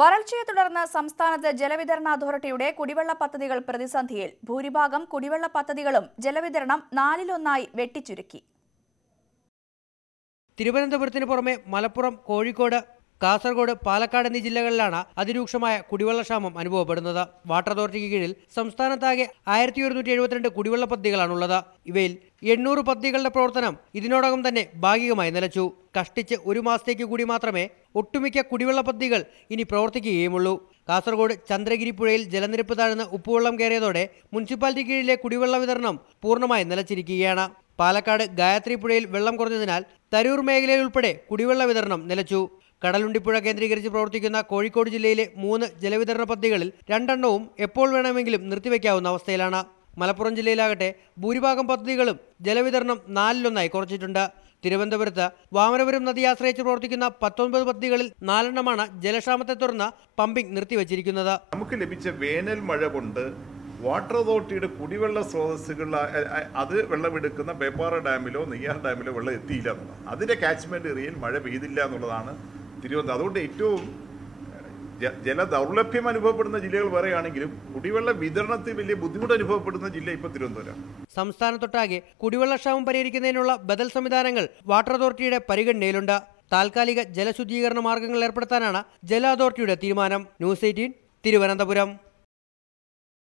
വരൾച്ചയെ തുടർന്ന് സംസ്ഥാനത്ത് ജലവിതരണ അതോറിറ്റിയുടെ കുടിവെള്ള പദ്ധതികൾ പ്രതിസന്ധിയിൽ. ഭൂരിഭാഗം കുടിവെള്ള പദ്ധതികളും ജലവിതരണം 4/1 വെട്ടിച്ചുരുക്കി. തിരുവനന്തപുരത്തിന് പുറമെ മലപ്പുറം, കോഴിക്കോട്, കാസർഗോഡ്, പാലക്കാട് എന്നീ ജില്ലകളിലാണ് അതിരൂക്ഷമായ കുടിവെള്ളക്ഷാമം അനുഭവപ്പെടുന്നത്. വാട്ടർ അതോറിറ്റിക്ക് കീഴിൽ സംസ്ഥാനത്താകെ 1172 കുടിവെള്ള പദ്ധതികളാണുള്ളത്. ഇവയിൽ 800 പദ്ധതികളുടെ പ്രവർത്തനം ഇതിനോടകം തന്നെ ഭാഗികമായി നിലച്ചു. കഷ്ടിച്ച് ഒരു മാസത്തേക്ക് കൂടി മാത്രമേ ഒട്ടുമിക്ക കുടിവെള്ള പദ്ധതികൾ ഇനി പ്രവർത്തിക്കുകയുമുള്ളൂ. കാസർഗോഡ് ചന്ദ്രഗിരി പുഴയിൽ ജലനിരപ്പ് താഴ്ന്ന് ഉപ്പുവെള്ളം കയറിയതോടെ മുനിസിപ്പാലിറ്റി കീഴിലെ കുടിവെള്ള വിതരണം പൂർണ്ണമായി നിലച്ചിരിക്കുകയാണ്. പാലക്കാട് ഗായത്രി പുഴയിൽ വെള്ളം കുറഞ്ഞതിനാൽ തരൂർ മേഖലയിൽ ഉൾപ്പെടെ കുടിവെള്ള വിതരണം നിലച്ചു. കടലുണ്ടിപ്പുഴ കേന്ദ്രീകരിച്ച് പ്രവർത്തിക്കുന്ന കോഴിക്കോട് ജില്ലയിലെ 3 ജലവിതരണ പദ്ധതികളിൽ 2 എണ്ണവും എപ്പോൾ വേണമെങ്കിലും നിർത്തിവെക്കാവുന്ന അവസ്ഥയിലാണ്. മലപ്പുറം ജില്ലയിലാകട്ടെ ഭൂരിഭാഗം പദ്ധതികളും ജലവിതരണം 4/1 കുറച്ചിട്ടുണ്ട്. തിരുവനന്തപുരത്ത് വാമനപുരം നദി ആശ്രയിച്ച് പ്രവർത്തിക്കുന്ന 19 പദ്ധതികളിൽ 4 എണ്ണമാണ് ജലക്ഷാമത്തെ തുടർന്ന് പമ്പിംഗ് നിർത്തിവച്ചിരിക്കുന്നത്. നമുക്ക് ലഭിച്ച വേനൽ മഴ കൊണ്ട് വാട്ടർ അതോറിറ്റിയുടെ കുടിവെള്ള സ്രോതസ്സുകൾ അത് വെള്ളമെടുക്കുന്ന പേപ്പാറ ഡാമിലോ നെയ്യാർ ഡാമിലോ വെള്ളം എത്തിയില്ല എന്നുള്ളതാണ്. അതിൻ്റെ കാച്ച്മെൻറ്റ് ഏരിയയിൽ മഴ പെയ്തില്ല എന്നുള്ളതാണ് തിരുവനന്തപുരം. അതുകൊണ്ട് ഏറ്റവും ജലദൗർലഭ്യം അനുഭവപ്പെടുന്ന ജില്ലകൾ പറയുകയാണെങ്കിലും കുടിവെള്ള വിതരണത്തിൽ വലിയ ബുദ്ധിമുട്ട് അനുഭവപ്പെടുന്ന ജില്ല ഇപ്പോൾ തിരുവനന്തപുരം. സംസ്ഥാനത്തൊട്ടാകെ കുടിവെള്ളക്ഷാമം പരിഹരിക്കുന്നതിനുള്ള ബദൽ സംവിധാനങ്ങൾ വാട്ടർ അതോറിറ്റിയുടെ പരിഗണനയിലുണ്ട്. താൽക്കാലിക ജലശുദ്ധീകരണ മാർഗങ്ങൾ ഏർപ്പെടുത്താനാണ് ജല അതോറിറ്റിയുടെ തീരുമാനം. ന്യൂസ് 18 തിരുവനന്തപുരം.